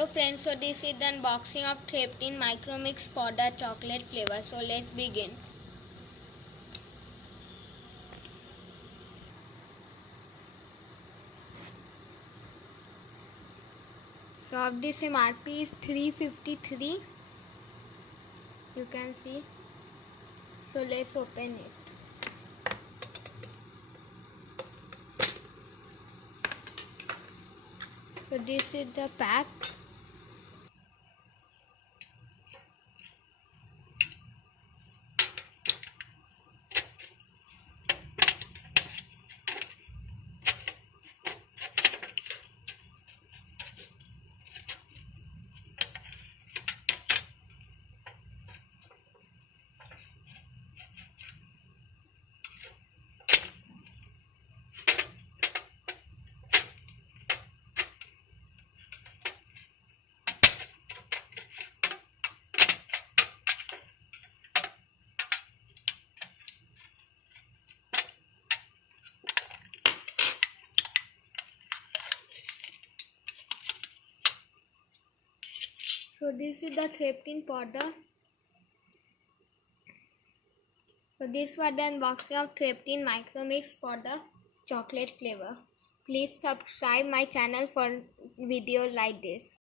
Hello friends, so this is the unboxing of Threptin Micromix powder chocolate flavor. So let's begin. So of this MRP is 353. You can see. So let's open it. So this is the pack. So this is the Threptin powder. So this was the unboxing of Threptin Micromix powder chocolate flavor. Please subscribe my channel for video like this.